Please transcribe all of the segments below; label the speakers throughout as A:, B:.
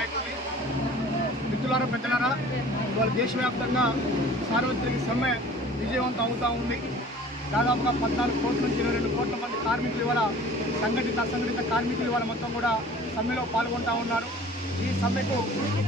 A: CITU మిత్రులారా పెద్దలారా ఇవాళ దేశవ్యాప్తంగా సార్వత్రిక సమ్మె విజయవంతం అవుతూ ఉంది. దాదాపుగా పద్నాలుగు కోట్ల నుంచి ఇరవై రెండు కోట్ల మంది కార్మికులు ఇవాళ సంఘటిత అసంఘటిత కార్మికులు ఇవాళ మొత్తం కూడా సమ్మెలో పాల్గొంటూ ఉన్నారు. ఈ సమ్మెకు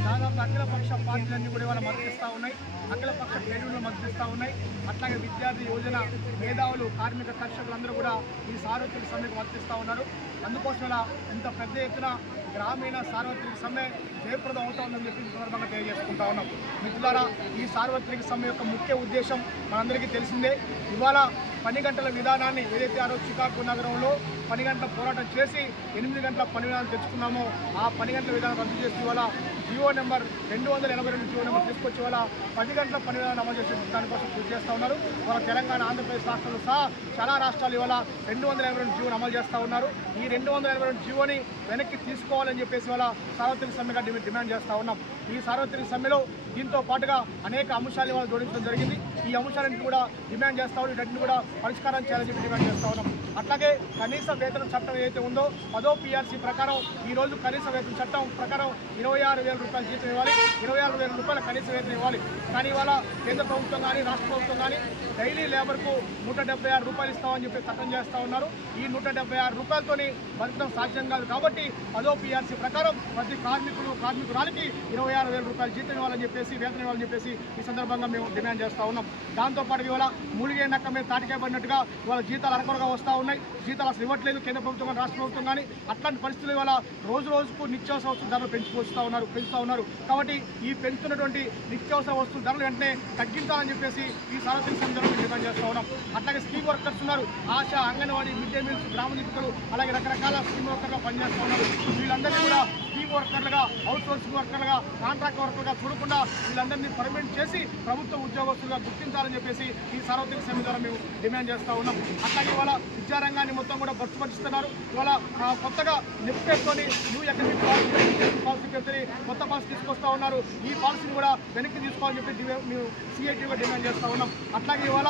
A: దాదాపు అఖిలపక్ష పార్టీలన్నీ కూడా ఇవాళ మద్దతిస్తూ ఉన్నాయి. అఖిలపక్ష పేరులు మద్దతిస్తూ ఉన్నాయి. అట్లాగే విద్యార్థి యోజన మేధావులు కార్మిక కర్షకులందరూ కూడా ఈ సార్వత్రిక సమ్మెకు మద్దతిస్తూ ఉన్నారు. అందుకోసం ఇలా ఇంత పెద్ద ఎత్తున గ్రామీణ సార్వత్రిక సమ్మె జయప్రదం అవుతా ఉందని చెప్పి సందర్భంగా తెలియజేసుకుంటా ఉన్నాం. మిత్రులారా ఈ సార్వత్రిక సమ్మె యొక్క ముఖ్య ఉద్దేశం మనందరికీ తెలిసిందే. ఇవాళ పని గంటల విధానాన్ని ఏదైతే ఆరో చికాగో నగరంలో పని గంటల పోరాటం చేసి ఎనిమిది గంటల పని విధానం తెచ్చుకున్నామో ఆ పని గంటల విధానం రద్దు చేసి ఇవాళ జియో నెంబర్ రెండు వందల ఎనభై రెండు జియో నెంబర్ తీసుకొచ్చి వాళ్ళ పది గంటల పని విధానం అమలు చేసే దానికోసం కృషి చేస్తూ ఉన్నారు. వాళ్ళ తెలంగాణ ఆంధ్రప్రదేశ్ రాష్ట్రాలు సహా చాలా రాష్ట్రాలు ఇవాళ రెండు వందల ఎనభై రెండు జియోని అమలు చేస్తూ ఉన్నారు. ఈ రెండు వందల ఎనభై రెండు జియోని వెనక్కి తీసుకోవాలని చెప్పేసి వాళ్ళ సార్వత్రిక సమ్మెగా డిమాండ్ డిమాండ్ చేస్తూ ఉన్నాం. ఈ సార్వత్రిక సమ్మెలో దీంతో పాటుగా అనేక అంశాలు వాళ్ళు జోడించడం జరిగింది. ఈ అంశాలన్నీ కూడా డిమాండ్ చేస్తా ఉన్నాం. కూడా పరిష్కారం చేయాలని చెప్పి డిమాండ్ చేస్తా ఉన్నాం. అట్లాగే కనీస వేతన చట్టం ఏదైతే ఉందో అదో పిఆర్సీ ప్రకారం ఈ రోజు కనీస వేతన చట్టం ప్రకారం ఇరవై ఆరు వేల రూపాయలు జీతం ఇవ్వాలి. ఇరవై ఆరు వేల రూపాయల కనీస వేతనం ఇవ్వాలి. కానీ ఇవాళ కేంద్ర ప్రభుత్వం కానీ రాష్ట్ర ప్రభుత్వం కానీ డైలీ లేబర్కు నూట డెబ్బై ఆరు రూపాయలు ఇస్తామని చెప్పి చట్టం చేస్తూ ఉన్నారు. ఈ నూట డెబ్బై ఆరు రూపాయలతోని బతకడం సాధ్యం కాదు కాబట్టి అదో పిఆర్సీ ప్రకారం ప్రతి కార్మికుడు కార్మికురాలికి ఇరవై ఆరు వేల రూపాయలు జీతం ఇవ్వాలని చెప్పేసి వేతనం ఇవ్వాలని చెప్పేసి ఈ సందర్భంగా మేము డిమాండ్ చేస్తూ ఉన్నాం. దాంతోపాటు ఇవాళ మూలిగే నక్క మీద తాటికాయబడినట్టుగా ఇవాళ జీతాలు అరకొరగా వస్తూ ఉన్నాయి. జీతాలు అసలు ఇవ్వట్లేదు. కేంద్ర ప్రభుత్వం కానీ రాష్ట్ర ప్రభుత్వం కానీ. అట్లాంటి పరిస్థితులు ఇవాళ రోజు రోజుకు నిత్యావసర వస్తువుల ధరలు పెంచుకొస్తూ ఉన్నారు పెంచుతూ ఉన్నారు. కాబట్టి ఈ పెంచుతున్నటువంటి నిత్యావసర వస్తువుల ధరలు వెంటనే తగ్గించాలని చెప్పేసి ఈ సార్వత్రిక సందర్భంగా డిమాండ్ చేస్తూ ఉన్నాం. అట్లాగే స్కీమ్ వర్కర్స్ ఉన్నారు. Asha Anganwadi mid day meals గ్రామ నిపుణులు అలాగే రకరకాల స్కీమ్ వర్కర్లు పనిచేస్తూ ఉన్నారు. వీళ్ళందరినీ కూడా వర్కర్లుగా అవుట్ సోర్సింగ్ వర్కర్లుగా కాంట్రాక్ట్ వర్కర్గా చూడకుండా వీళ్ళందరినీ పర్మిట్ చేసి ప్రభుత్వ ఉద్యోగస్తులుగా గుర్తించాలని చెప్పేసి ఈ సార్వత్రిక సమ్మె ద్వారా మేము డిమాండ్ చేస్తూ ఉన్నాం. అట్లాగే ఇవాళ విద్యారంగాన్ని మొత్తం కూడా భర్తుపరుస్తున్నారు ఇవాళ కొత్తగా కొత్తగా నిప్పుకొని న్యూ ఎకనమిక్ పాలసీ పెట్టి కొత్త పాలసీ తీసుకొస్తూ ఉన్నారు. ఈ పాలసీని కూడా వెనక్కి తీసుకోవాలని చెప్పి మేము సిఐటీగా డిమాండ్ చేస్తూ ఉన్నాం. అట్లాగే ఇవాళ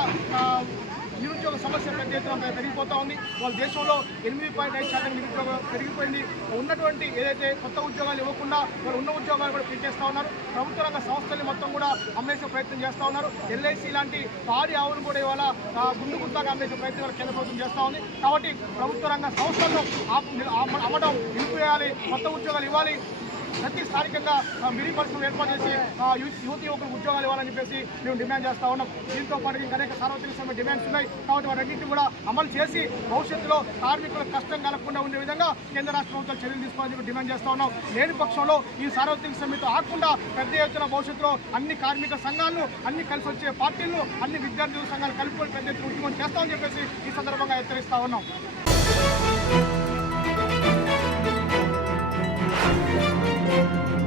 A: నిరుద్యోగ సమస్య పెద్ద ఎత్తున పెరిగిపోతా ఉంది. వాళ్ళ దేశంలో ఎనిమిది పాయింట్ ఐదు శాతం నిరుద్యోగం పెరిగిపోయింది. ఉన్నటువంటి ఏదైతే కొత్త ఉద్యోగాలు ఇవ్వకుండా వాళ్ళు ఉన్న ఉద్యోగాలు కూడా పెంచేస్తా ఉన్నారు. ప్రభుత్వ రంగ సంస్థల్ని మొత్తం కూడా అమ్మేసే ప్రయత్నం చేస్తూ ఉన్నారు. ఎల్ఐసి లాంటి పాడి ఆవులు కూడా ఇవాళ గుండు గుర్తాగా అమ్మేసే ప్రయత్నం కూడా కేంద్ర ప్రభుత్వం చేస్తూ ఉంది. కాబట్టి ప్రభుత్వ రంగ సంస్థలను అమ్మడం నిలిపివేయాలి. కొత్త ఉద్యోగాలు ఇవ్వాలి. ప్రతి స్థానికంగా మినీ పరిశ్రమలు ఏర్పాటు చేసి యువతి యువకులకు ఉద్యోగాలు ఇవ్వాలని చెప్పేసి మేము డిమాండ్ చేస్తా ఉన్నాం. దీంతో పాటు ఇంకా అనేక సార్వత్రిక సమ్మె డిమాండ్స్ ఉన్నాయి. కాబట్టి వాటన్నింటినీ కూడా అమలు చేసి భవిష్యత్తులో కార్మికులకు కష్టం కలగకుండా ఉండే విధంగా కేంద్ర రాష్ట్ర ప్రభుత్వాలు చర్యలు తీసుకోవాలని చెప్పి డిమాండ్ చేస్తా ఉన్నాం. లేని పక్షంలో ఈ సార్వత్రిక సమ్మెతో ఆకుండా పెద్ద ఎత్తున భవిష్యత్తులో అన్ని కార్మిక సంఘాలను అన్ని కలిసి వచ్చే పార్టీలను అన్ని విద్యార్థుల సంఘాలు కలుపుకొని పెద్ద ఎత్తున ఉద్యమం చేస్తామని చెప్పేసి ఈ సందర్భంగా హెచ్చరిస్తా ఉన్నాం. Thank you.